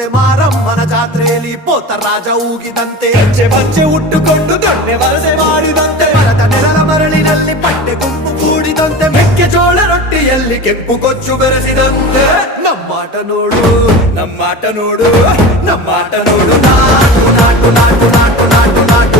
ಶೋಭಾಯಾತ್ರೆ ಮಾರಮ್ಮನ ಜಾತ್ರೆಯಲ್ಲಿ ಪೋತ ರಾಜ ಊಗಿದಂತೆ ಹೆಜ್ಜೆ ಬಚ್ಚೆ ಉಟ್ಟುಕೊಂಡು ದೊಣ್ಣೆ ವರಸೆ ಮಾಡಿದಂತೆ ಮರದ ನೆಲದ ಮರಳಿನಲ್ಲಿ ಪಟ್ಟೆ ಗುಂಪು ಕೂಡಿದಂತೆ ಮೆಕ್ಕೆಜೋಳ ರೊಟ್ಟಿಯಲ್ಲಿ ಕೆಂಪು ಕೊಚ್ಚು ಬೆರೆಸಿದಂತೆ ನಮ್ಮಾಟ ನೋಡು ನಮ್ಮಾಟ ನೋಡು ನಮ್ಮಾಟ ನೋಡು ನಾಟು ನಾಟು ನಾಟು ನಾಟು ನಾಟು ನಾಟು